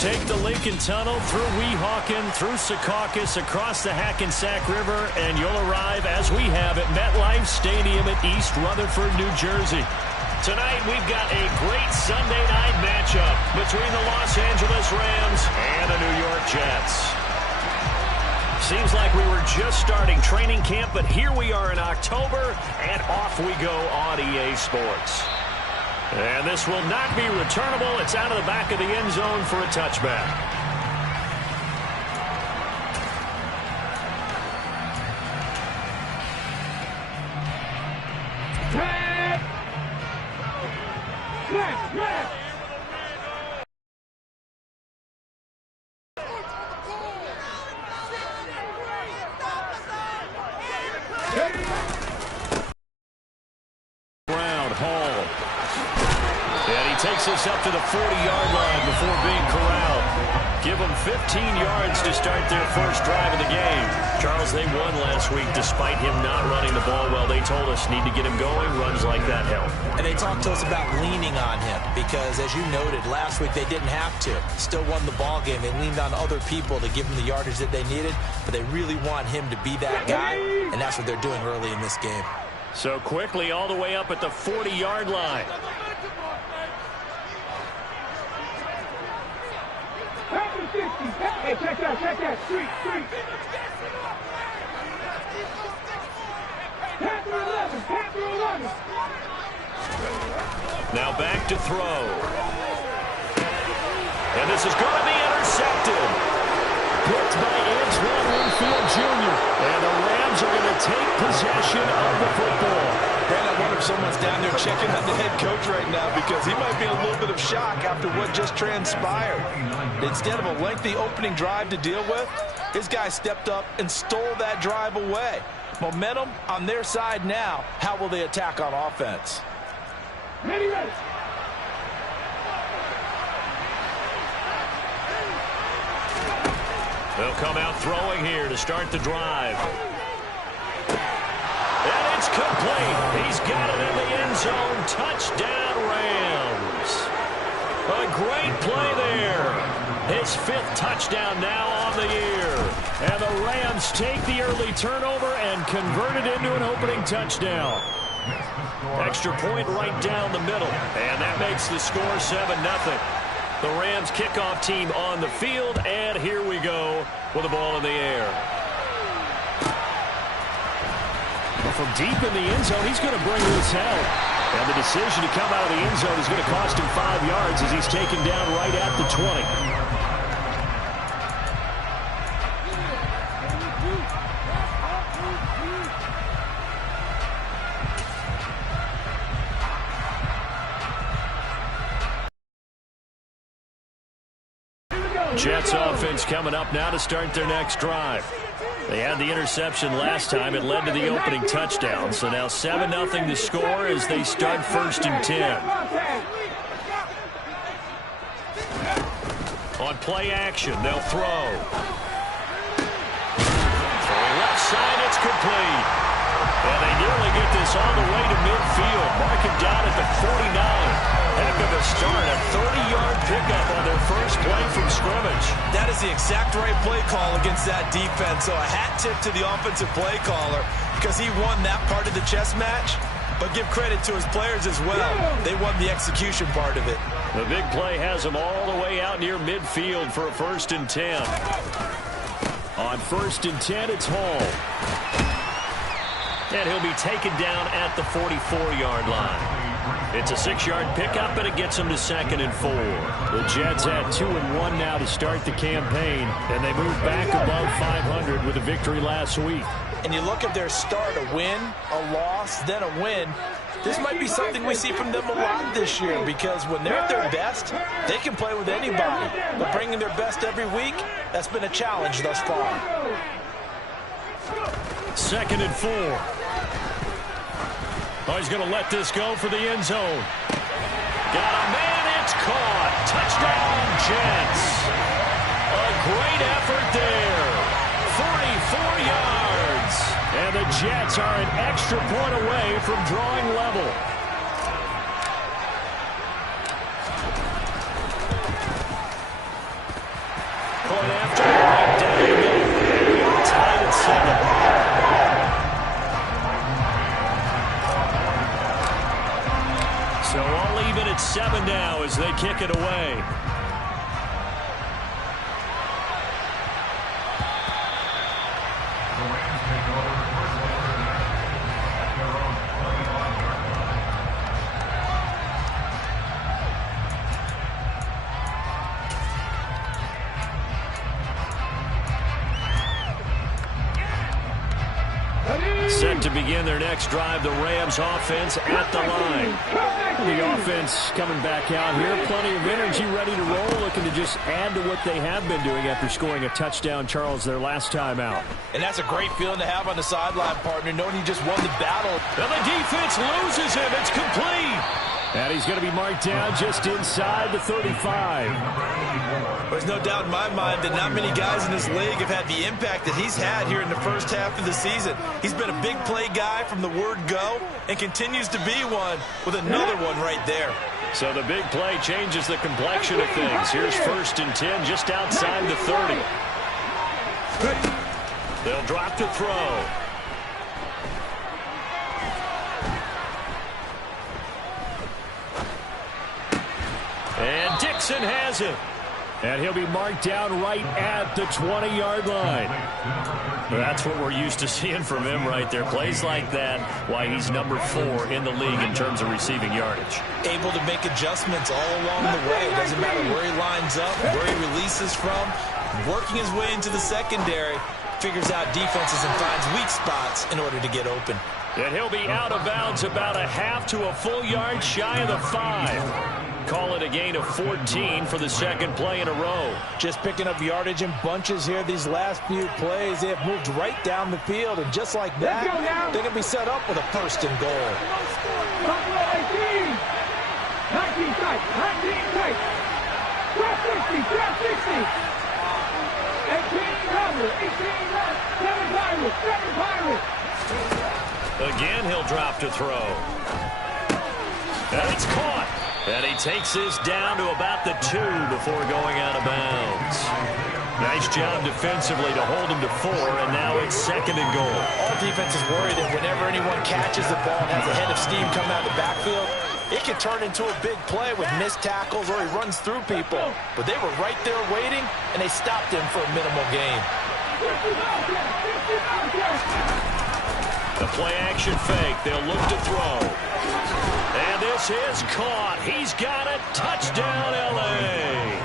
take the Lincoln Tunnel through Weehawken, through Secaucus, across the Hackensack River, and you'll arrive, as we have, at MetLife Stadium at East Rutherford, New Jersey. Tonight, we've got a great Sunday night matchup between the Los Angeles Rams and the New York Jets. Seems like we were just starting training camp, but here we are in October, and off we go on EA Sports. And this will not be returnable. It's out of the back of the end zone for a touchback. Takes us up to the 40-yard line before being corralled. Give them 15 yards to start their first drive of the game. Charles, they won last week despite him not running the ball well. They told us need to get him going. Runs like that help. And they talked to us about leaning on him because, as you noted, last week they didn't have to. Still won the ball game. They leaned on other people to give them the yardage that they needed, but they really want him to be that guy, and that's what they're doing early in this game. So quickly all the way up at the 40-yard line. Hey, check that, street. Panther 11. Now back to throw. And this is going to be intercepted. Picked by Antoine Winfield Jr. And the Rams are going to take possession of the football. And I wonder if someone's down there checking on the head coach right now because he might be in a little bit of shock after what just transpired. Instead of a lengthy opening drive to deal with, his guy stepped up and stole that drive away. Momentum on their side now. How will they attack on offense? Ready. They'll come out throwing here to start the drive. And it's complete. He's got it in the end zone. Touchdown, Rams. A great play there. His 5th touchdown now on the year. And the Rams take the early turnover and convert it into an opening touchdown. Extra point right down the middle. And that makes the score 7-0. The Rams kickoff team on the field. And here we go with the ball in the air. From deep in the end zone, he's going to bring this out. And the decision to come out of the end zone is going to cost him 5 yards as he's taken down right at the 20. Jets offense coming up now to start their next drive. They had the interception last time. It led to the opening touchdown. So now 7-0 to score as they start 1st and 10. On play action, they'll throw. Throwing left side, it's complete. And they nearly get this all the way to midfield. Mark it down at the 49. Heck of a start, a 30-yard pickup on their first play from scrimmage. That is the exact right play call against that defense. So a hat tip to the offensive play caller because he won that part of the chess match. But give credit to his players as well. They won the execution part of it. The big play has him all the way out near midfield for a 1st and 10. On 1st and 10, it's Hall. And he'll be taken down at the 44-yard line. It's a 6-yard pickup, and it gets them to 2nd and 4. The Jets at 2-1 now to start the campaign, and they move back above 500 with a victory last week. And you look at their start, a win, a loss, then a win. This might be something we see from them a lot this year because when they're at their best, they can play with anybody. But bringing their best every week, that's been a challenge thus far. 2nd and 4. Oh, he's going to let this go for the end zone. Got a man, it's caught. Touchdown, Jets. A great effort there. 44 yards. And the Jets are an extra point away from drawing level. as they kick it away. Set to begin their next drive, the Rams offense at the line. The offense coming back out here. Plenty of energy, ready to roll, looking to just add to what they have been doing after scoring a touchdown, Charles, their last time out. And that's a great feeling to have on the sideline, partner, knowing you just won the battle. And the defense loses him. It's complete. And he's going to be marked down just inside the 35. There's no doubt in my mind that not many guys in this league have had the impact that he's had here in the first half of the season. He's been a big play guy from the word go and continues to be one with another one right there. So the big play changes the complexion of things. Here's 1st and 10 just outside the 30. They'll drop to throw. And Dixon has it. And he'll be marked down right at the 20-yard line. That's what we're used to seeing from him right there. Plays like that, why he's number 4 in the league in terms of receiving yardage. Able to make adjustments all along the way. It doesn't matter where he lines up, where he releases from. Working his way into the secondary, figures out defenses and finds weak spots in order to get open. And he'll be out of bounds about a half to a full yard shy of the 5. Call it a gain of 14 for the second play in a row. Just picking up yardage in bunches here these last few plays. They have moved right down the field, and just like that, they're going to be set up with a 1st and goal. 19 tight, 19 tight. 1260, 1260. 18 Robert, 18 left, 7 Pirates, 7 Pirates. Again, he'll drop to throw. And it's caught. And he takes this down to about the 2 before going out of bounds. Nice job defensively to hold him to 4, and now it's 2nd and goal. All defenses worry that whenever anyone catches the ball and has a head of steam coming out of the backfield, it can turn into a big play with missed tackles or he runs through people. But they were right there waiting, and they stopped him for a minimal gain. The play-action fake. They'll look to throw. And this is caught. He's got it. Touchdown, L.A.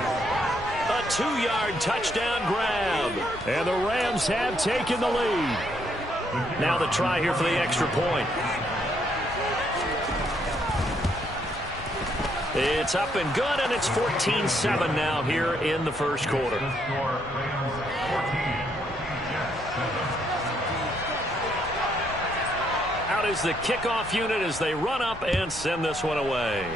A 2-yard touchdown grab. And the Rams have taken the lead. Now the try here for the extra point. It's up and good, and it's 14-7 now here in the first quarter. Out is the kickoff unit as they run up and send this one away.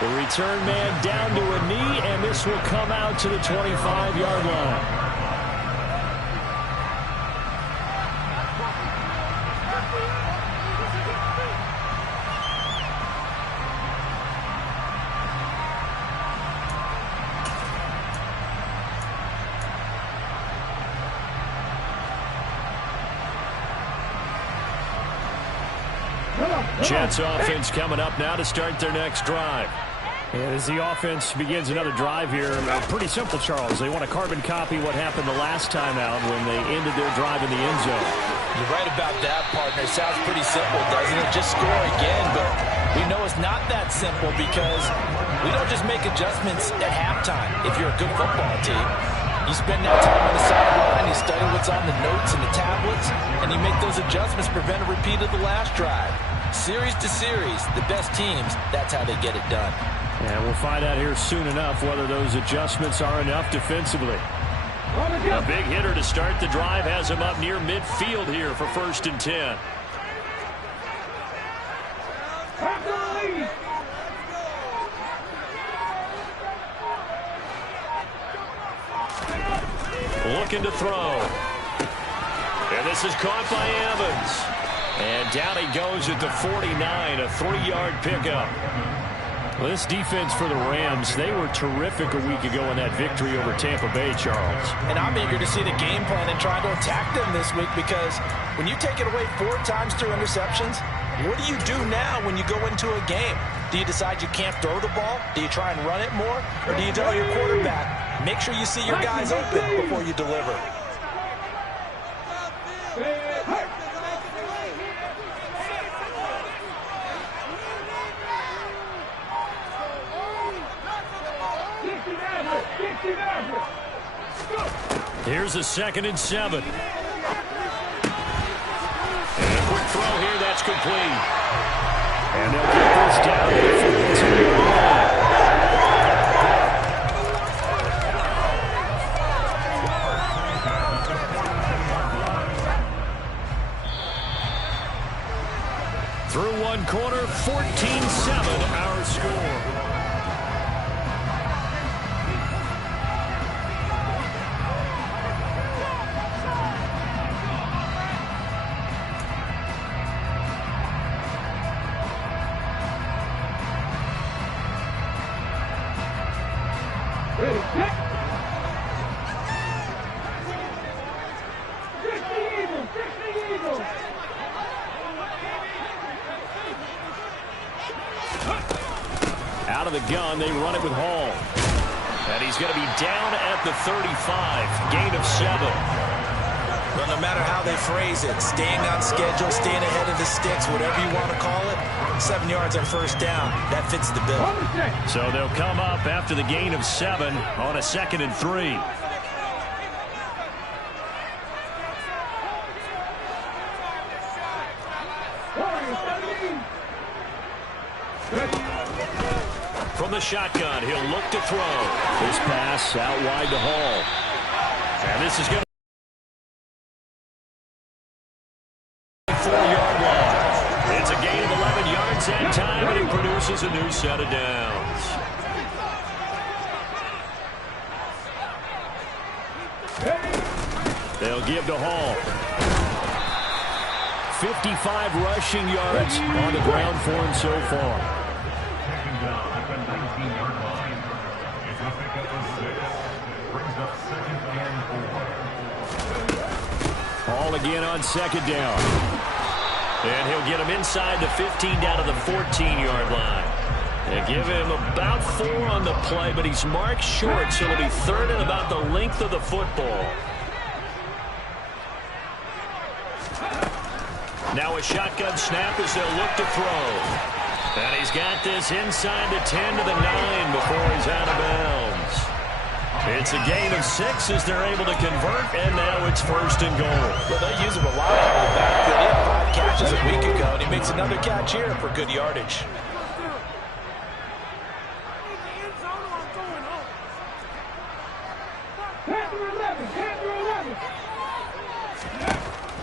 The return man down to a knee, and this will come out to the 25-yard line. Jets offense coming up now to start their next drive. And as the offense begins another drive here, pretty simple, Charles. They want to carbon copy what happened the last time out when they ended their drive in the end zone. You're right about that, partner. Sounds pretty simple, doesn't it? Just score again, but we know it's not that simple because we don't just make adjustments at halftime if you're a good football team. You spend that time on the sideline, you study what's on the notes and the tablets, and you make those adjustments to prevent a repeat of the last drive. Series to series, the best teams, that's how they get it done. And we'll find out here soon enough whether those adjustments are enough defensively. A big hitter to start the drive has him up near midfield here for 1st and 10. Looking to throw. And this is caught by Evans. And down he goes at the 49, a 3-yard pickup. Well, this defense for the Rams, they were terrific a week ago in that victory over Tampa Bay, Charles. And I'm eager to see the game plan and try to attack them this week because when you take it away 4 times through interceptions, What do you do now when you go into a game? Do you decide you can't throw the ball? Do you try and run it more? Or do you tell your quarterback, make sure you see your guys open before you deliver? Here's a 2nd and 7. And a quick throw here, that's complete. And they'll get this down to the 42-yard line. Through one quarter, 14-7 our score. Out of the gun, they run it with Hall. And he's going to be down at the 35. Gain of 7. Well, no matter how they phrase it, staying on schedule, staying ahead of the sticks, whatever you want to call it, 7 yards on first down, that fits the bill. So they'll come up after the gain of 7 on a 2nd and 3. From the shotgun, he'll look to throw. This pass out wide to Hall. And this is going to be 4-yard line. It's a gain of 11 yards that time, and it produces a new set of downs. They'll give to Hall. 55 rushing yards on the ground for him so far. Hall again on 2nd down. And he'll get him inside the 15 down to the 14-yard line. They give him about 4 on the play, but he's marked short, so it'll be 3rd and about the length of the football. Now a shotgun snap as they'll look to throw. And he's got this inside the 10 to the 9 before he's out of bounds. It's a gain of 6 as they're able to convert, and now it's 1st and goal. Well, they use him a lot out of the backfield. He had 5 catches a week ago, and he makes another catch here for good yardage.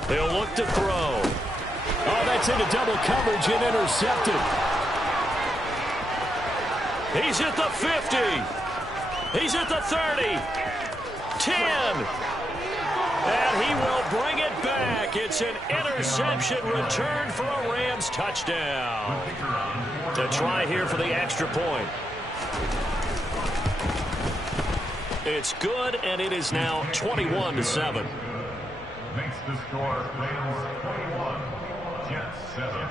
He'll look to throw. Oh, that's into double coverage and intercepted. He's at the 50. He's at the 30. 10. And he will bring it back. It's an interception return for a Rams touchdown. To try here for the extra point. It's good, and it is now 21-7. Makes the score Rams 21, Jets 7.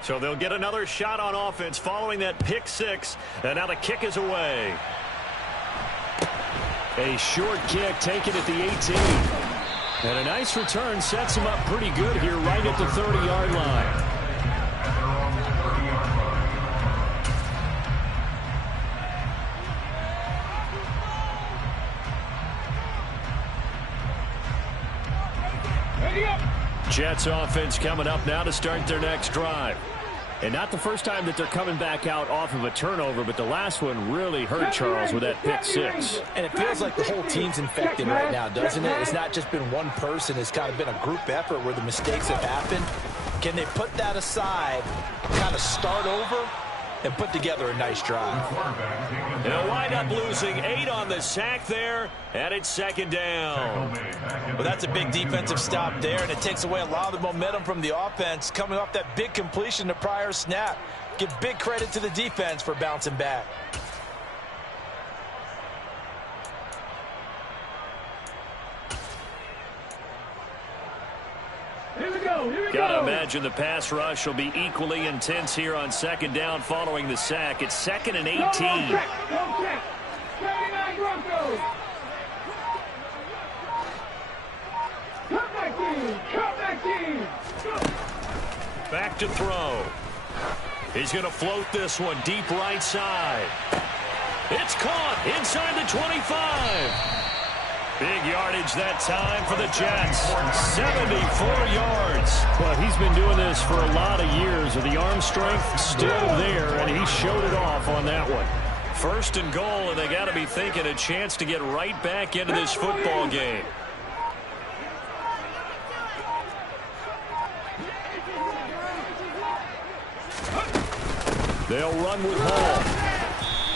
So they'll get another shot on offense following that pick 6, and now the kick is away. A short kick taken at the 18. And a nice return sets him up pretty good here right at the 30-yard line. Jets offense coming up now to start their next drive. And not the first time that they're coming back out off of a turnover, but the last one really hurt Charles with that pick 6. And it feels like the whole team's infected right now, doesn't it? It's not just been one person. It's kind of been a group effort where the mistakes have happened. Can they put that aside, kind of start over, and put together a nice drive? They'll wind up losing 8 on the sack there, and it's 2nd down. Well, that's a big defensive stop there, and it takes away a lot of the momentum from the offense coming off that big completion the prior snap. Give big credit to the defense for bouncing back. Gotta imagine the pass rush will be equally intense here on second down following the sack. It's 2nd and 18. Back to throw. He's going to float this one deep right side. It's caught inside the 25. Big yardage that time for the Jets. 74 yards. Well, he's been doing this for a lot of years with the arm strength still there, and he showed it off on that one. 1st and goal, and they got to be thinking a chance to get right back into this football game. They'll run with Hall.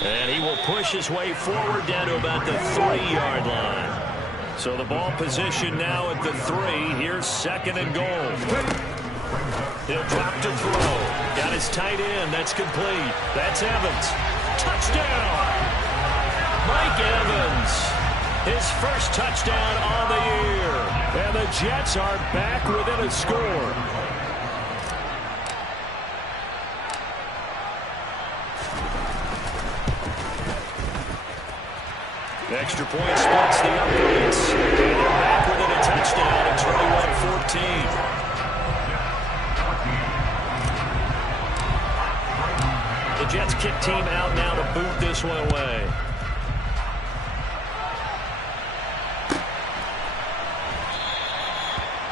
And he will push his way forward down to about the 3-yard line. So the ball position now at the 3. Here's 2nd and goal. He'll drop to throw. Got his tight end. That's complete. That's Evans. Touchdown! Mike Evans. His first touchdown on the year. And the Jets are back within a score. Extra point splits the uprights. And they're back within a touchdown at 21-14. The Jets kick team out now to boot this one away.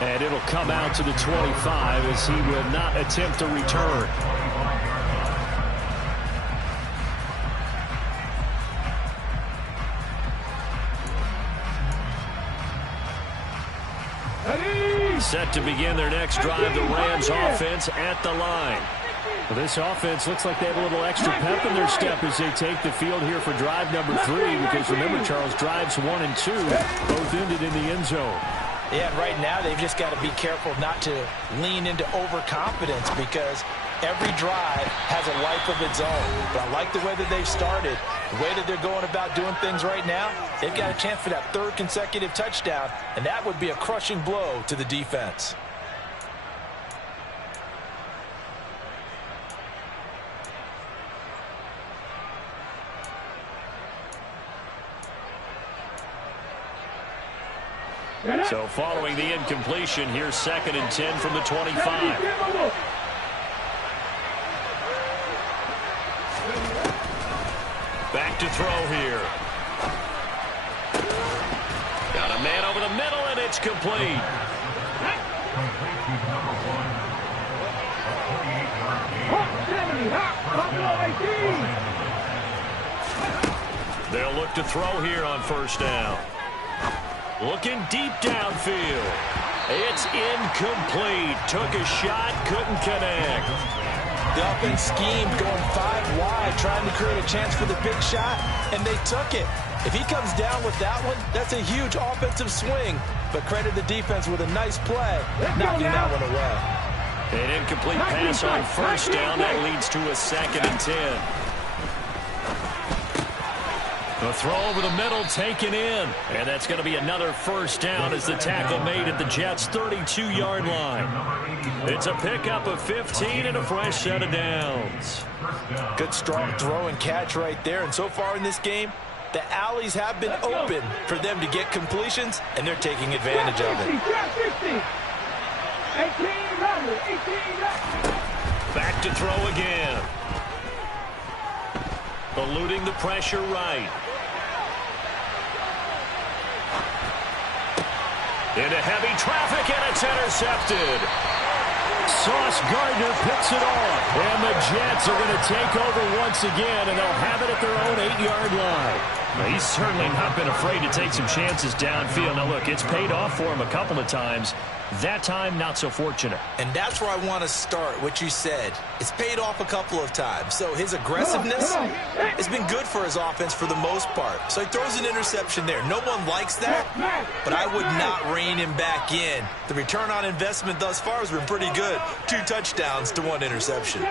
And it'll come out to the 25 as he will not attempt a return. Set to begin their next drive, the Rams offense at the line. Well, this offense looks like they have a little extra pep in their step as they take the field here for drive number 3, because remember, Charles, drives 1 and 2 both ended in the end zone. Yeah, and right now they've just got to be careful not to lean into overconfidence, because every drive has a life of its own. But I like the way that they've started, the way that they're going about doing things right now. They've got a chance for that 3rd consecutive touchdown, and that would be a crushing blow to the defense. So following the incompletion, here's 2nd and 10 from the 25. Back to throw here. Got a man over the middle, and it's complete. They'll look to throw here on 1st down. Looking deep downfield. It's incomplete. Took a shot, couldn't connect. The offense schemed going 5 wide, trying to create a chance for the big shot, and they took it. If he comes down with that one, that's a huge offensive swing. But credit the defense with a nice play, knocking that one away. An incomplete pass on 1st down. That leads to a 2nd and 10. The throw over the middle taken in. And that's going to be another 1st down as the tackle made at the Jets' 32-yard line. It's a pickup of 15 and a fresh set of downs. Good strong throw and catch right there. And so far in this game, the alleys have been open for them to get completions, and they're taking advantage of it. Back to throw again. Eluding the pressure right. Into heavy traffic, and it's intercepted. Sauce Gardner picks it off. And the Jets are going to take over once again, and they'll have it at their own 8-yard line. Well, he's certainly not been afraid to take some chances downfield. Now, look, it's paid off for him a couple of times. That time, not so fortunate. And that's where I want to start, what you said. It's paid off a couple of times. So his aggressiveness has been good for his offense for the most part. So he throws an interception there. No one likes that, but I would not rein him back in. The return on investment thus far has been pretty good. 2 touchdowns to 1 interception.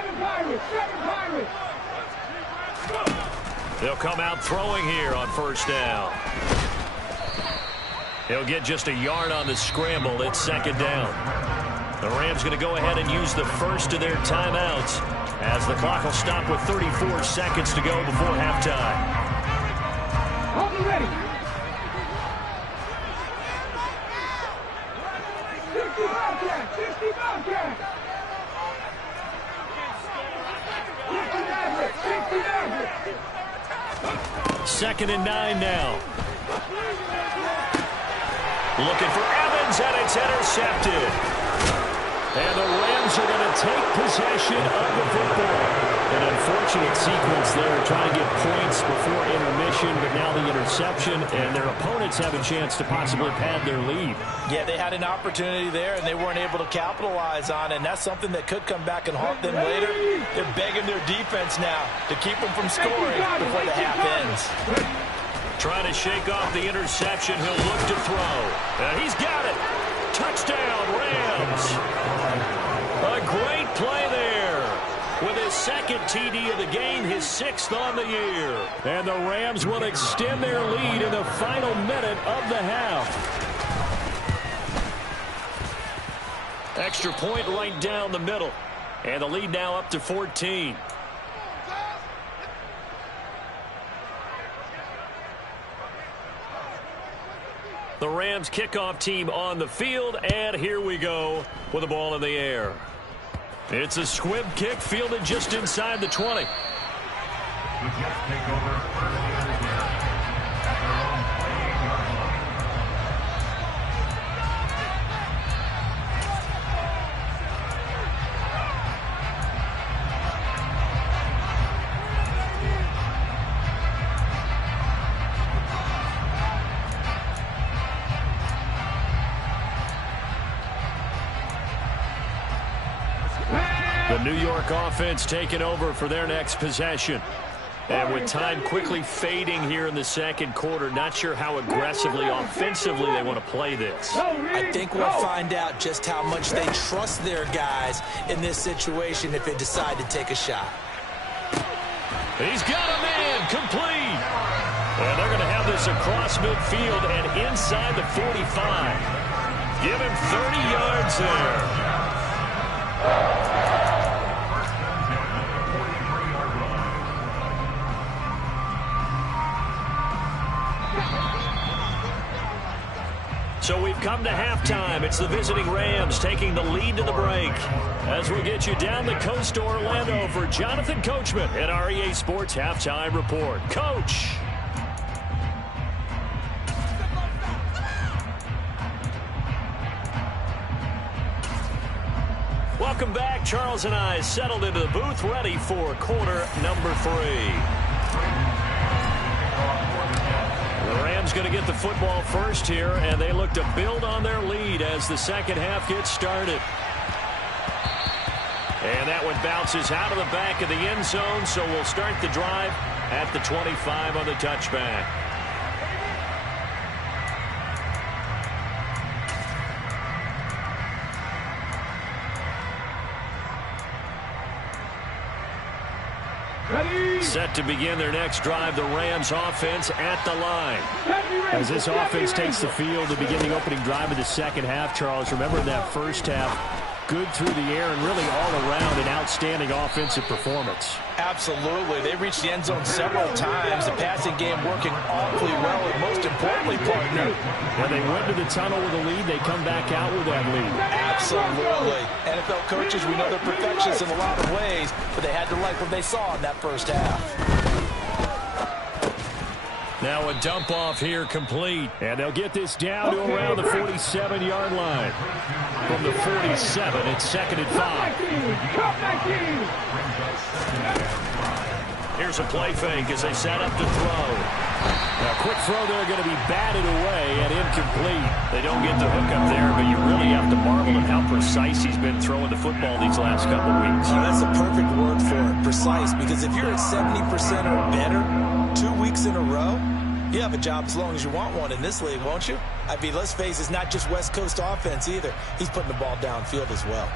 They'll come out throwing here on 1st down. He'll get just a yard on the scramble. It's 2nd down. The Rams going to go ahead and use the first of their timeouts as the clock will stop with 34 seconds to go before halftime. Hold it ready. 60 Bobcat, 60 Bobcat. 60 Second and 9 now. Looking for Evans, and it's intercepted. And the Rams are going to take possession of the football. An unfortunate sequence there, trying to get points before intermission, but now the interception, and their opponents have a chance to possibly pad their lead. Yeah, they had an opportunity there, and they weren't able to capitalize on it, and that's something that could come back and haunt them later. They're begging their defense now to keep them from scoring before the half ends. Trying to shake off the interception. He'll look to throw. And he's got it. Touchdown, Rams. A great play there. With his second TD of the game, his 6th on the year. And the Rams will extend their lead in the final minute of the half. Extra point right down the middle. And the lead now up to 14. The Rams kickoff team on the field, and here we go with the ball in the air. It's a squib kick fielded just inside the 20. The Jets take over first and 10 at their own 28-yard line. The New York offense taking over for their next possession. And with time quickly fading here in the second quarter, not sure how aggressively, offensively they want to play this. I think we'll find out just how much they trust their guys in this situation if they decide to take a shot. He's got a man, complete. And they're going to have this across midfield and inside the 45. Give him 30 yards there. So we've come to halftime. It's the visiting Rams taking the lead to the break. As we get you down the coast to Orlando for Jonathan Coachman at our EA Sports Halftime Report. Coach. Welcome back. Charles and I settled into the booth, ready for quarter number 3. The Rams going to get the football first here, and they look to build on their lead as the second half gets started. And that one bounces out of the back of the end zone, so we'll start the drive at the 25 on the touchback. Set to begin their next drive, the Rams offense at the line. As this offense takes the field to begin the opening drive of the second half, Charles, remember that first half, good through the air and really all around an outstanding offensive performance. Absolutely. They reached the end zone several times. The passing game working awfully well, and most importantly, partner, when they went to the tunnel with a lead, they come back out with that lead. Absolutely. NFL coaches, we know they're perfectionists in a lot of ways, but they had to like what they saw in that first half. Now a dump off here complete, and they'll get this down to around the 47-yard line. From the 47, it's 2nd and 5. Here's a play fake as they set up to throw. Now, quick throw there going to be batted away and incomplete. They don't get the hook up there, but you really have to marvel at how precise he's been throwing the football these last couple weeks. Oh, that's a perfect word for it, precise, because if you're at 70% or better 2 weeks in a row, you have a job as long as you want one in this league, won't you? I mean, let's face it, it's not just West Coast offense either. He's putting the ball downfield as well.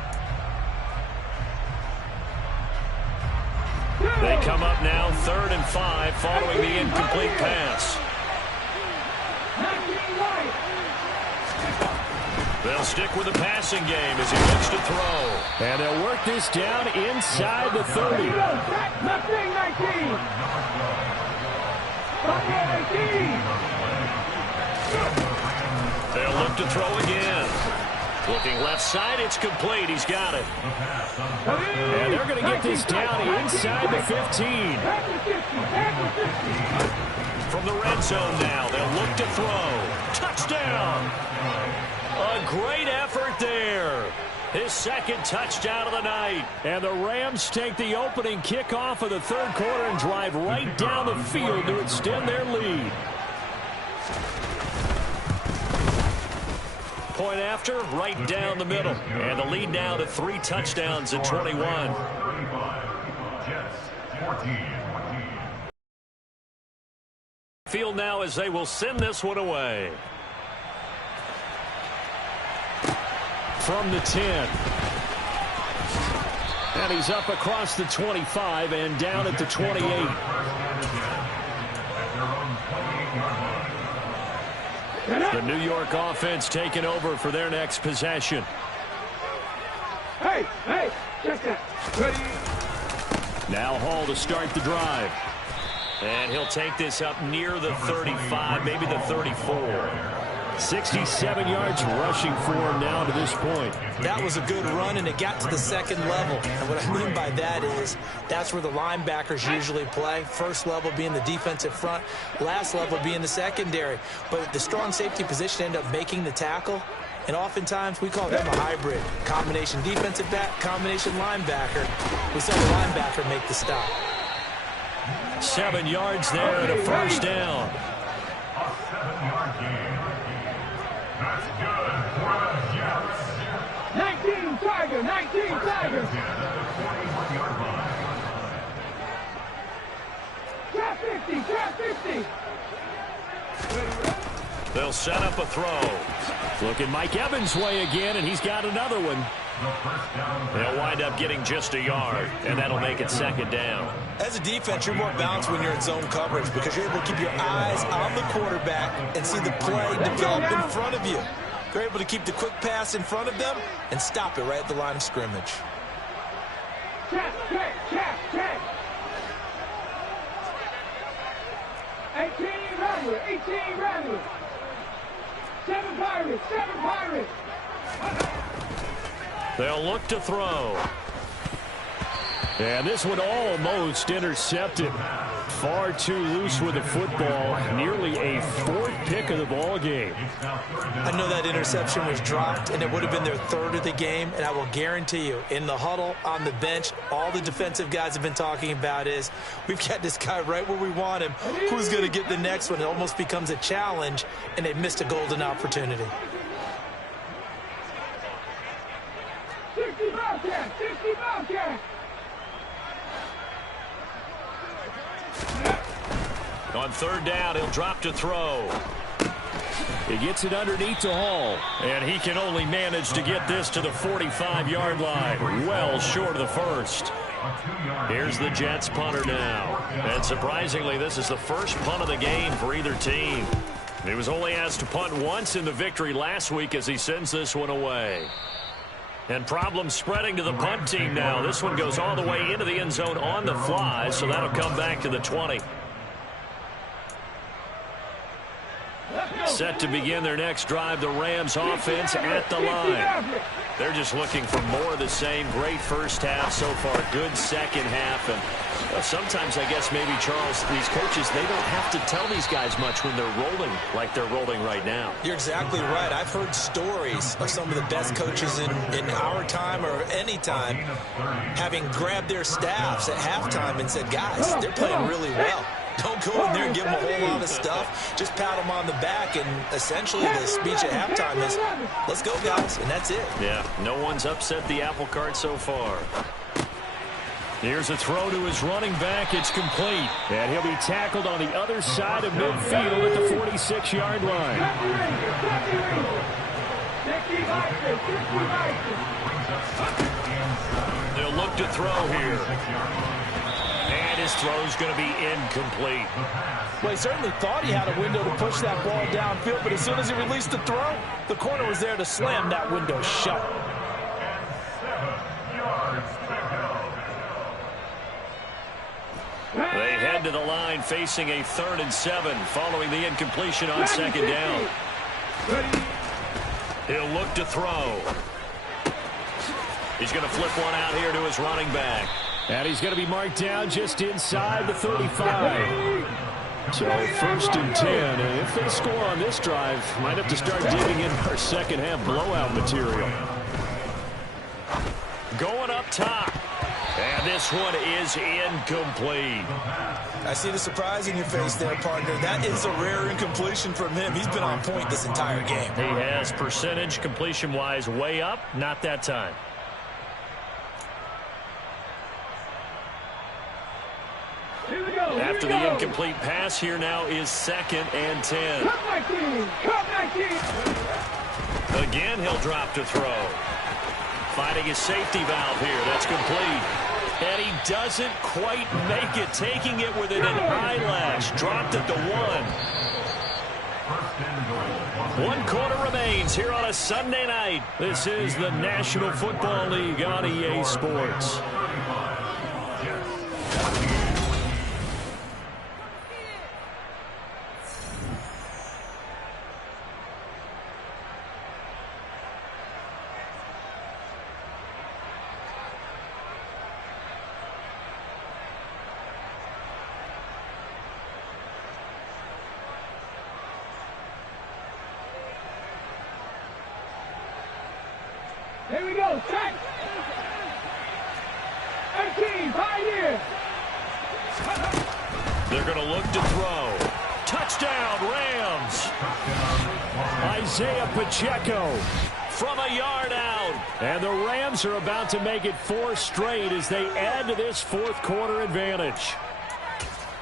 They come up now 3rd and 5 following the incomplete pass. They'll They'll stick with the passing game as he looks to throw. And they'll work this down inside the 30. Left wing 19. They'll look to throw again. Looking left side, it's complete. He's got it. And they're going to get this down inside the 15. From the red zone now, they'll look to throw. Touchdown! A great effort there. His second touchdown of the night. And the Rams take the opening kickoff of the third quarter and drive right down the field to extend their lead. Point after, right down the middle. And the lead now to 3 touchdowns at 21. 35. Jets 14. Field now as they will send this one away. From the 10. And he's up across the 25 and down at the 28. The New York offense taking over for their next possession. Hey, check that. Ready? Now Hall to start the drive. And he'll take this up near the 35, maybe the 34. 67 yards rushing for him now to this point. That was a good run, and it got to the second level. And what I mean by that is that's where the linebackers usually play. First level being the defensive front, last level being the secondary. But the strong safety position ended up making the tackle. And oftentimes we call them a hybrid. Combination defensive back, combination linebacker. We saw the linebacker make the stop. 7 yards there and a first down. A 7-yard gain. That's good for the Jets. 19 Tiger, 19 Tiger. At the 41-yard line. Trap 50, trap 50. They'll set up a throw. Looking Mike Evans' way again, and he's got another one. They'll wind up getting just a yard, and that'll make it second down. As a defense, you're more balanced when you're in zone coverage because you're able to keep your eyes on the quarterback and see the play develop in front of you. You're able to keep the quick pass in front of them and stop it right at the line of scrimmage. Check. 18 Rattler. 7 Pirates. They'll look to throw. And this one almost intercepted. Far too loose with the football. Nearly a 4th pick of the ball game. I know that interception was dropped, and it would have been their 3rd of the game, and I will guarantee you, in the huddle, on the bench, all the defensive guys have been talking about is, we've got this guy right where we want him. Who's going to get the next one? It almost becomes a challenge, and they've missed a golden opportunity. 60 Bobcat. On third down, he'll drop to throw. He gets it underneath to Hall. And he can only manage to get this to the 45-yard line. Well short of the first. Here's the Jets punter now. And surprisingly, this is the first punt of the game for either team. He was only asked to punt once in the victory last week as he sends this one away. And problems spreading to the punt team now. This one goes all the way into the end zone on the fly, so that'll come back to the 20. Set to begin their next drive, the Rams offense at the line. They're just looking for more of the same. Great first half so far, good second half. And well, sometimes I guess maybe, Charles, these coaches, they don't have to tell these guys much when they're rolling like they're rolling right now. You're exactly right. I've heard stories of some of the best coaches in our time or any time having grabbed their staffs at halftime and said, guys, they're playing really well. Don't go in there and give them a whole lot of stuff. Just pat them on the back, and essentially the speech at halftime is, let's go, guys, and that's it. Yeah, no one's upset the apple cart so far. Here's a throw to his running back. It's complete. And he'll be tackled on the other side of midfield at the 46-yard line. They'll look to throw here. And his throw's going to be incomplete. Well, he certainly thought he had a window to push that ball downfield, but as soon as he released the throw, the corner was there to slam that window shut. They head to the line facing a 3rd and 7 following the incompletion on 2nd down. He'll look to throw. He's going to flip one out here to his running back. And he's going to be marked down just inside the 35. So 1st and 10. And if they score on this drive, might have to start digging in our second half blowout material. Going up top. And this one is incomplete. I see the surprise in your face there, partner. That is a rare incompletion from him. He's been on point this entire game. He has percentage completion-wise way up. Not that time. After the incomplete pass, here now is 2nd and 10. Again, he'll drop to throw. Finding his safety valve here. That's complete. And he doesn't quite make it. Taking it within an eyelash. Dropped at the 1. 1 quarter remains here on a Sunday night. This is the National Football League on EA Sports. Here we go, set. 18, Pioneer. They're going to look to throw. Touchdown, Rams. Isaiah Pacheco from a yard out. And the Rams are about to make it 4 straight as they add to this 4th quarter advantage.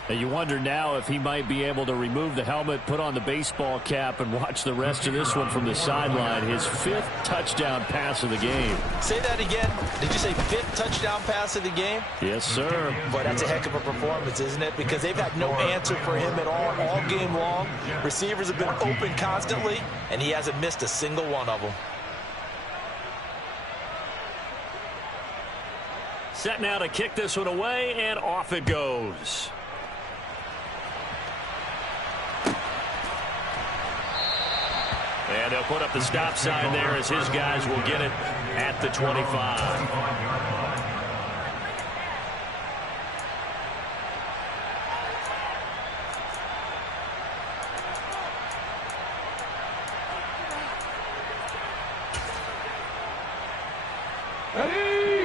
And you wonder now if he might be able to remove the helmet, put on the baseball cap, and watch the rest of this one from the sideline. His 5th touchdown pass of the game. Say that again. Did you say 5th touchdown pass of the game? Yes, sir. Boy, that's a heck of a performance, isn't it? Because they've had no answer for him at all game long. Receivers have been open constantly, and he hasn't missed a single one of them. Set now to kick this one away, and off it goes. And they'll put up the stop sign there as his guys will get it at the 25.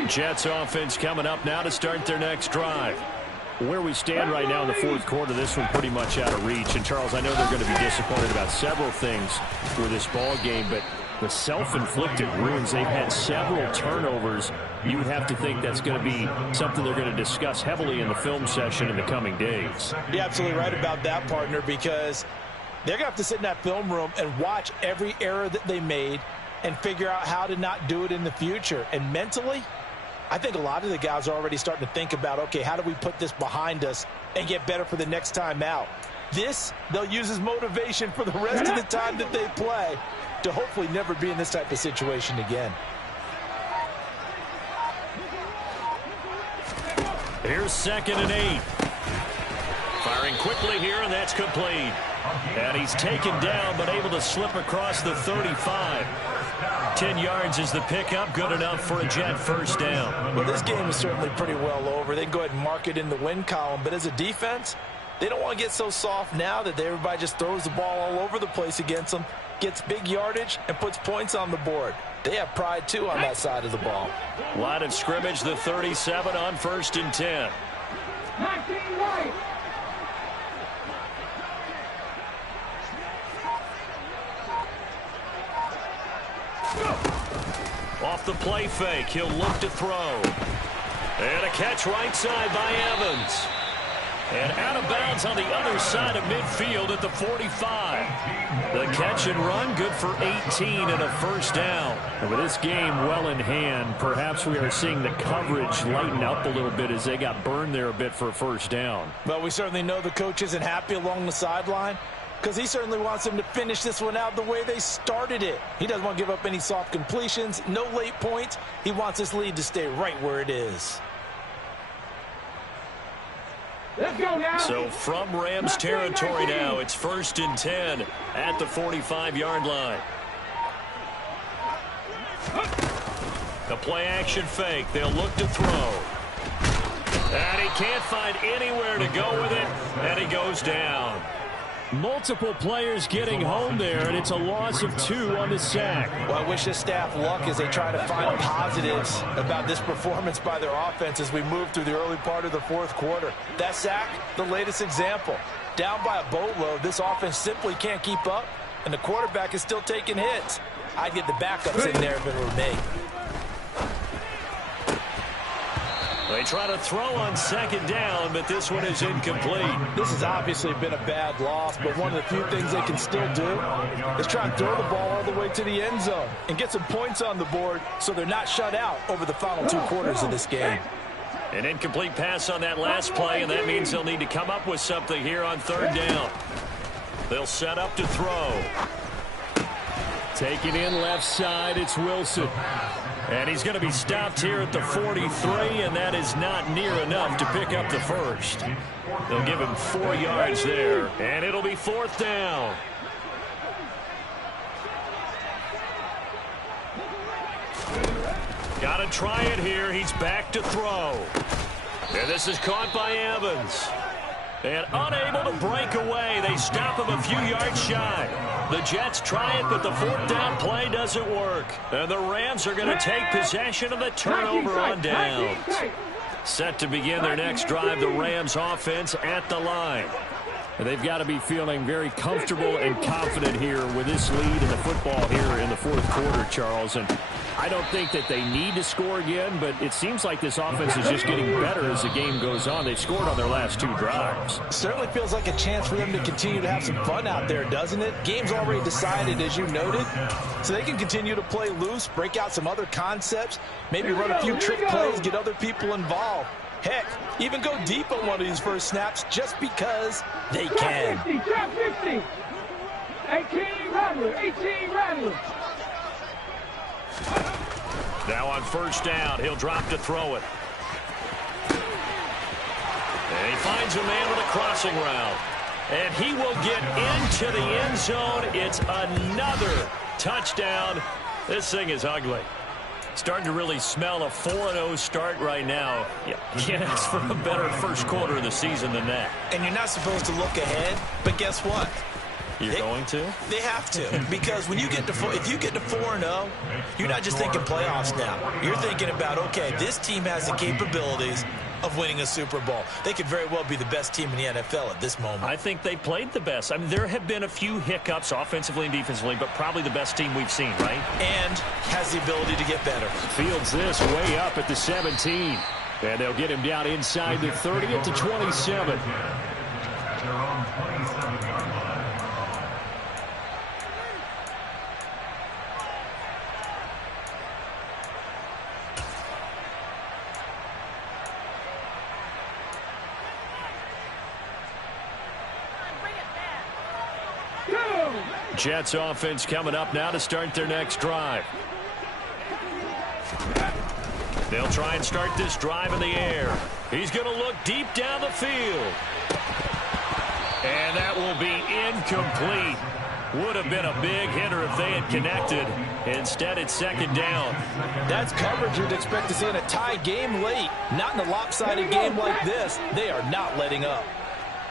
Jets offense coming up now to start their next drive. Where we stand right now in the 4th quarter, this one pretty much out of reach. And, Charles, I know they're going to be disappointed about several things with this ball game, but the self-inflicted wounds, they've had several turnovers. You would have to think that's going to be something they're going to discuss heavily in the film session in the coming days. You're absolutely right about that, partner, because they're going to have to sit in that film room and watch every error that they made and figure out how to not do it in the future. And mentally, I think a lot of the guys are already starting to think about, okay, how do we put this behind us and get better for the next time out? This, they'll use as motivation for the rest of the time that they play to hopefully never be in this type of situation again. Here's 2nd and 8. Firing quickly here, and that's complete. And he's taken down, but able to slip across the 35. 10 yards is the pickup, good enough for a Jet 1st down. Well, this game is certainly pretty well over. They can go ahead and mark it in the win column, but as a defense, they don't want to get so soft now that everybody just throws the ball all over the place against them, gets big yardage, and puts points on the board. They have pride, too, on that side of the ball. Line of scrimmage, the 37 on 1st and 10. 19 right. Off the play fake, he'll look to throw. And a catch right side by Evans. And out of bounds on the other side of midfield at the 45. The catch and run, good for 18 and a first down. And with this game well in hand, perhaps we are seeing the coverage lighten up a little bit as they got burned there a bit for a first down. Well, we certainly know the coach isn't happy along the sideline because he certainly wants them to finish this one out the way they started it. He doesn't want to give up any soft completions, no late points. He wants this lead to stay right where it is. Let's go now. So from Rams territory now, it's 1st and 10 at the 45-yard line. The play action fake. They'll look to throw. And he can't find anywhere to go with it, and he goes down. Multiple players getting home there, and it's a loss of 2 on the sack. Well, I wish this staff luck as they try to find positives about this performance by their offense as we move through the early part of the fourth quarter. That sack, the latest example. Down by a boatload, this offense simply can't keep up, and the quarterback is still taking hits. I'd get the backups in there if it were me. They try to throw on 2nd down, but this one is incomplete. This has obviously been a bad loss, but one of the few things they can still do is try and throw the ball all the way to the end zone and get some points on the board so they're not shut out over the final 2 quarters of this game. An incomplete pass on that last play, and that means they'll need to come up with something here on 3rd down. They'll set up to throw. Taking in left side, it's Wilson. And he's going to be stopped here at the 43, and that is not near enough to pick up the first. They'll give him 4 yards there, and it'll be 4th down. Got to try it here. He's back to throw. And this is caught by Evans. And unable to break away. They stop him a few yards shy. The Jets try it, but the 4th down play doesn't work. And the Rams are going to take possession of the turnover on downs. Set to begin their next drive, the Rams offense at the line. And they've got to be feeling very comfortable and confident here with this lead in the football here in the 4th quarter, Charles. And I don't think that they need to score again, but it seems like this offense is just getting better as the game goes on. They've scored on their last 2 drives. Certainly feels like a chance for them to continue to have some fun out there, doesn't it? Game's already decided, as you noted, so they can continue to play loose, break out some other concepts, maybe run a few trick plays, get other people involved. Heck, even go deep on one of these first snaps just because they can. 50, drop 50. 18 Rattler, 18 Rattler. Now on 1st down, he'll drop to throw it. And he finds a man with a crossing route. And he will get into the end zone. It's another touchdown. This thing is ugly. Starting to really smell a 4-0 start right now. You can't ask for a better first quarter of the season than that. And you're not supposed to look ahead, but guess what? You're going to? They have to, because when you get to if you get to 4-0, you're not just thinking playoffs now. You're thinking about, okay, this team has the capabilities of winning a Super Bowl. They could very well be the best team in the NFL at this moment. I think they played the best. I mean, there have been a few hiccups offensively and defensively, but probably the best team we've seen, right? And has the ability to get better. Fields this way up at the 17. And they'll get him down inside the 30 at the 27. At their own 27-yard line. Jets offense coming up now to start their next drive. They'll try and start this drive in the air. He's going to look deep down the field. And that will be incomplete. Would have been a big hitter if they had connected. Instead, it's 2nd down. That's coverage you'd expect to see in a tie game late. Not in a lopsided game like this. They are not letting up.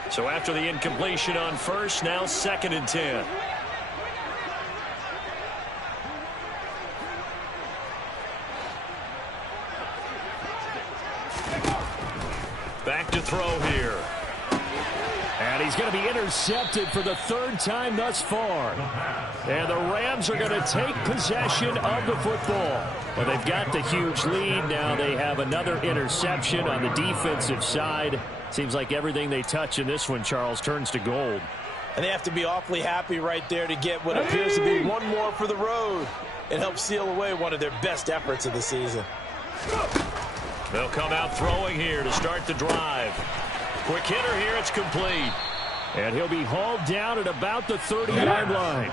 So after the incompletion on 1st, now 2nd and 10. Back to throw here. And he's going to be intercepted for the 3rd time thus far. And the Rams are going to take possession of the football. Well, they've got the huge lead. Now they have another interception on the defensive side. Seems like everything they touch in this one, Charles, turns to gold. And they have to be awfully happy right there to get what appears to be one more for the road and help seal away one of their best efforts of the season. They'll come out throwing here to start the drive. Quick hitter here, it's complete. And he'll be hauled down at about the 30-yard line.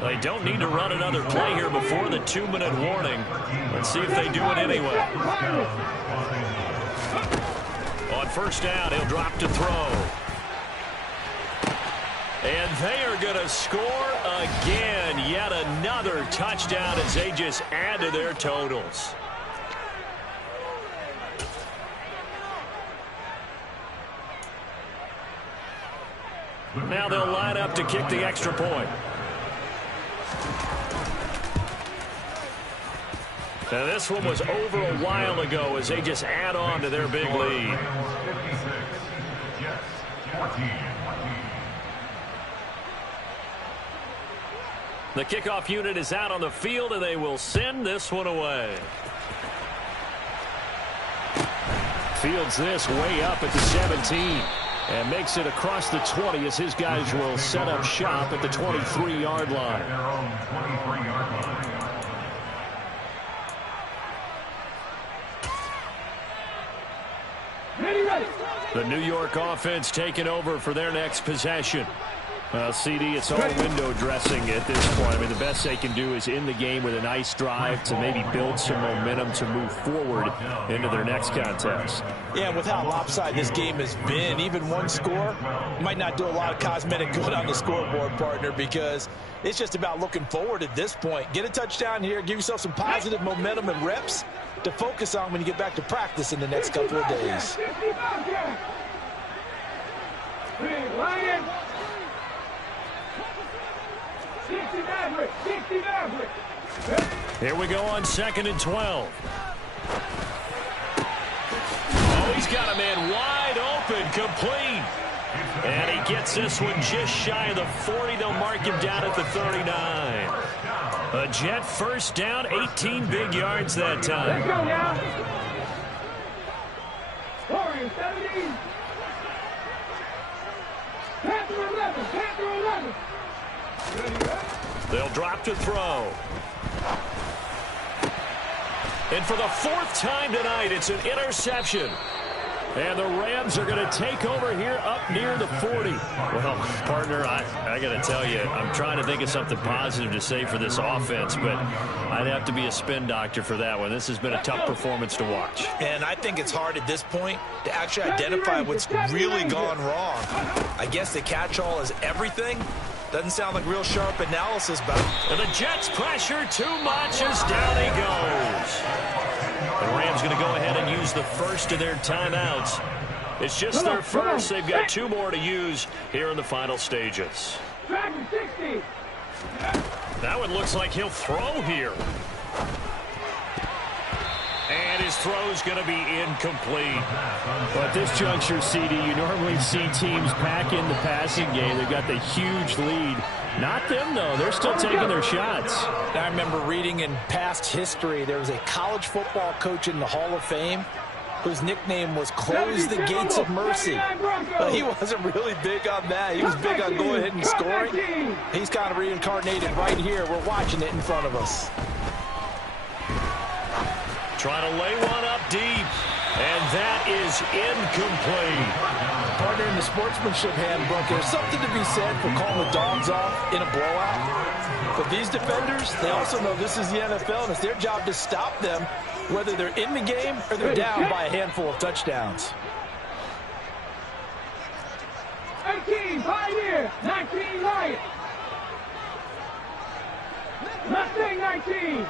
They don't need to run another play here before the 2-minute warning. Let's see if they do it anyway. On first down, he'll drop to throw. And they are going to score again. Yet another touchdown as they just add to their totals. Now they'll line up to kick the extra point. Now this one was over a while ago as they just add on to their big lead. The kickoff unit is out on the field, and they will send this one away. Fields this way up at the 17. And makes it across the 20 as his guys will set up shop at the 23-yard line. The New York offense taking over for their next possession. CD, it's all window dressing at this point. I mean, the best they can do is in the game with a nice drive to maybe build some momentum to move forward into their next contest. Yeah, with how lopsided this game has been, even one score might not do a lot of cosmetic good on the scoreboard, partner, because it's just about looking forward at this point. Get a touchdown here, give yourself some positive momentum and reps to focus on when you get back to practice in the next couple of days. Here we go on 2nd and 12. Oh, he's got a man wide open, complete. And he gets this one just shy of the 40. They'll mark him down at the 39. A Jet first down, 18 big yards that time. Let's go now. 17. Panther 11. Panther 11. They'll drop to throw. And for the 4th time tonight, it's an interception. And the Rams are going to take over here up near the 40. Well, partner, I got to tell you, I'm trying to think of something positive to say for this offense, but I'd have to be a spin doctor for that one. This has been a tough performance to watch. And I think it's hard at this point to actually identify what's really gone wrong. I guess the catch-all is everything. Doesn't sound like real sharp analysis, but... And the Jets pressure too much as down he goes. The Rams going to go ahead and use the first of their timeouts. It's just their first. They've got 2 more to use here in the final stages. That one looks like he'll throw here. And his throw's going to be incomplete. But at this juncture, CD, you normally see teams pack in the passing game. They've got the huge lead. Not them, though. They're still taking their shots. I remember reading in past history, there was a college football coach in the Hall of Fame whose nickname was Close the Gates of Mercy. But he wasn't really big on that. He was big on going ahead and scoring. He's kind of reincarnated right here. We're watching it in front of us. Trying to lay one up deep. And that is incomplete. Partner, in the sportsmanship handbook, there's something to be said for calling the dogs off in a blowout. But these defenders, they also know this is the NFL, and it's their job to stop them, whether they're in the game or they're down by a handful of touchdowns. 18, Pioneer. 19, Lion. Mustang 19.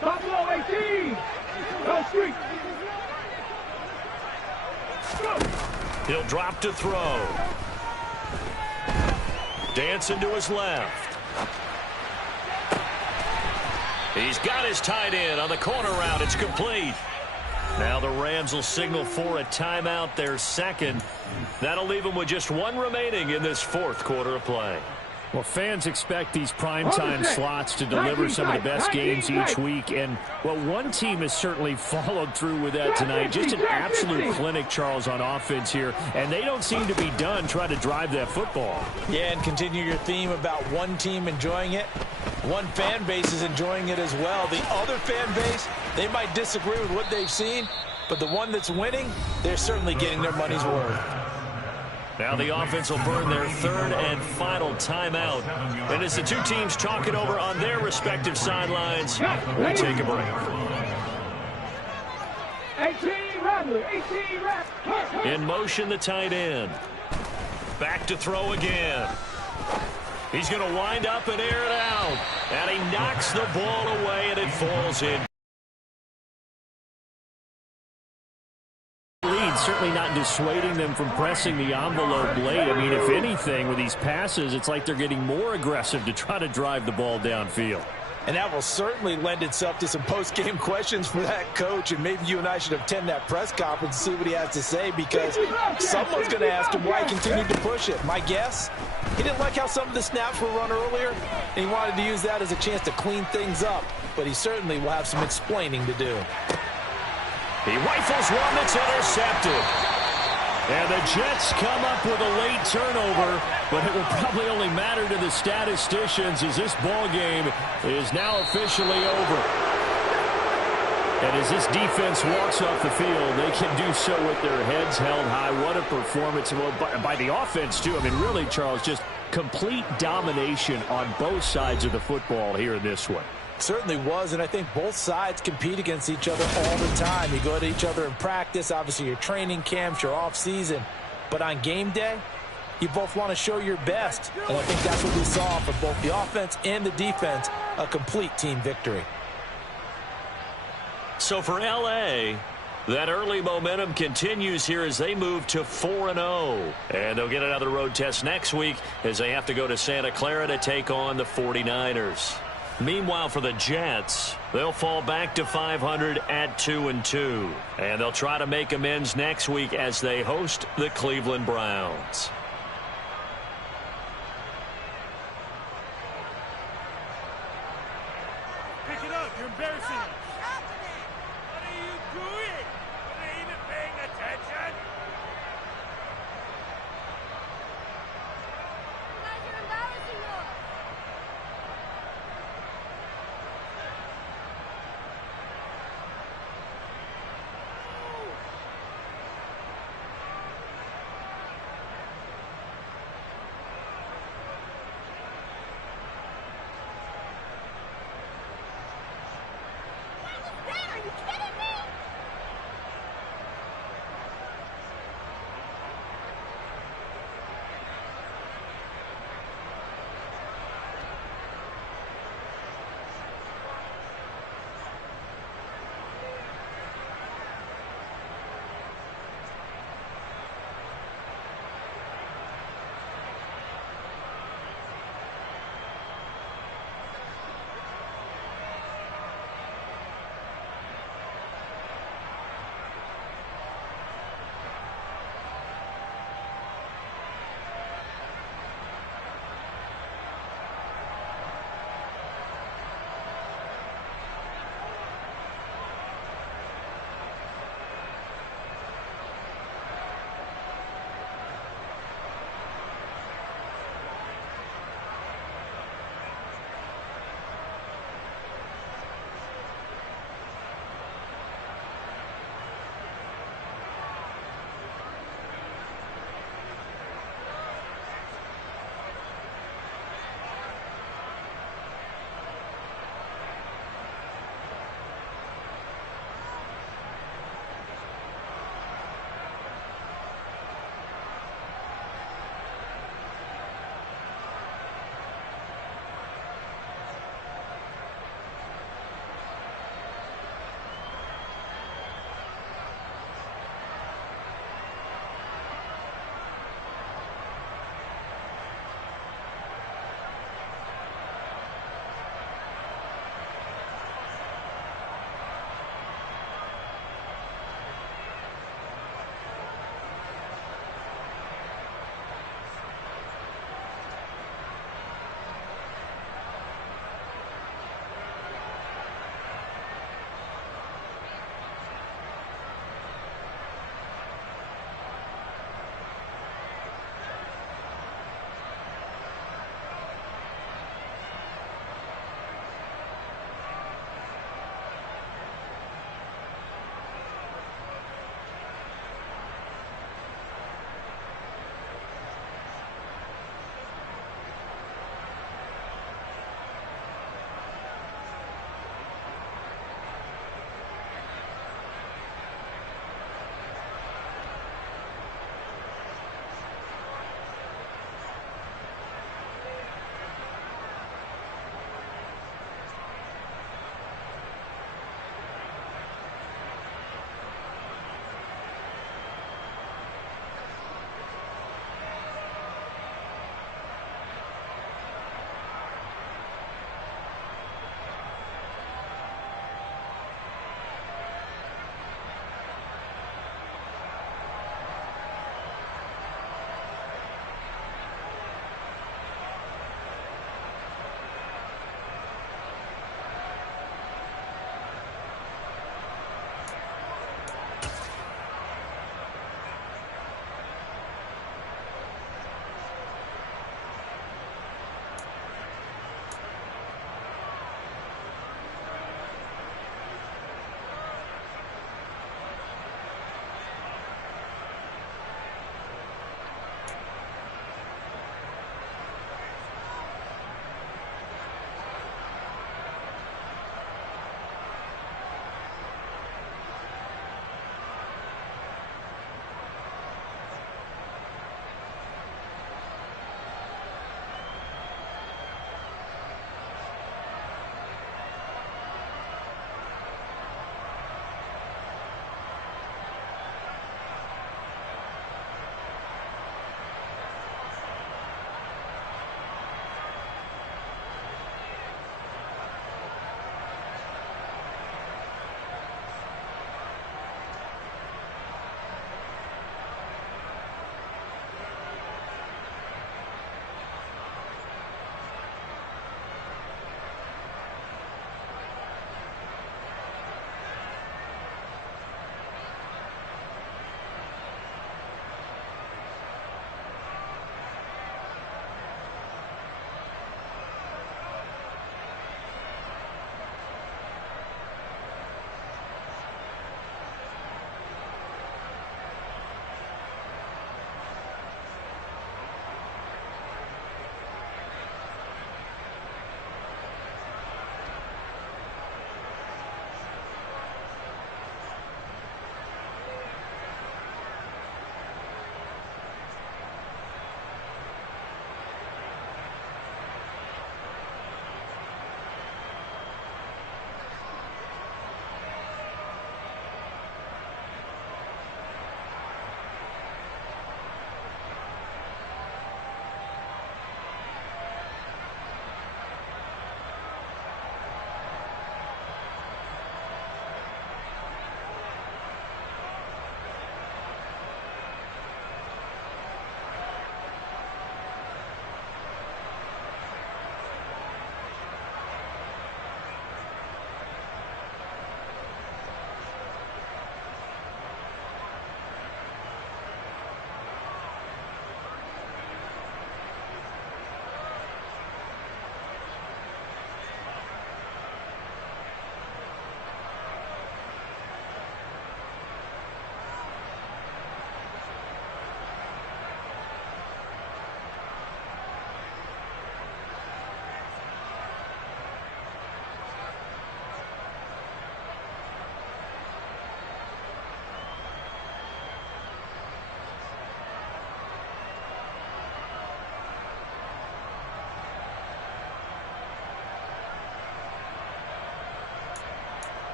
Buffalo 18. Go Street. He'll drop to throw. Dancing to his left. He's got his tight end on the corner route. It's complete. Now the Rams will signal for a timeout, their second. That'll leave them with just 1 remaining in this 4th quarter of play. Well, fans expect these primetime slots to deliver some of the best games each week. And, well, one team has certainly followed through with that tonight. Just an absolute clinic, Charles, on offense here. And they don't seem to be done trying to drive that football. Yeah, and continue your theme about one team enjoying it. One fan base is enjoying it as well. The other fan base, they might disagree with what they've seen, but the one that's winning, they're certainly getting their money's worth. Now the offense will burn their third and final timeout. And as the two teams talk it over on their respective sidelines, we'll take a break. 18 Rattler, 18 Rattler. In motion, the tight end. Back to throw again. He's going to wind up and air it out. And he knocks the ball away, and it falls in. Certainly not dissuading them from pressing the envelope late. I mean, if anything, with these passes, it's like they're getting more aggressive to try to drive the ball downfield. And that will certainly lend itself to some post-game questions for that coach. And maybe you and I should attend that press conference and see what he has to say, because someone's going to ask him why he continued to push it. My guess, he didn't like how some of the snaps were run earlier, and he wanted to use that as a chance to clean things up. But he certainly will have some explaining to do. He rifles one that's intercepted. And the Jets come up with a late turnover, but it will probably only matter to the statisticians as this ball game is now officially over. And as this defense walks off the field, they can do so with their heads held high. What a performance by the offense, too. I mean, really, Charles, just complete domination on both sides of the football here in this one. Certainly was, and I think both sides compete against each other all the time. You go to each other in practice, obviously your training camps, your off season, but on game day, you both want to show your best, and I think that's what we saw for both the offense and the defense, a complete team victory. So for LA, that early momentum continues here as they move to 4-0. And they'll get another road test next week as they have to go to Santa Clara to take on the 49ers. Meanwhile, for the Jets, they'll fall back to 500 at 2-2. And they'll try to make amends next week as they host the Cleveland Browns. Pick it up. You're embarrassing us. What are you doing?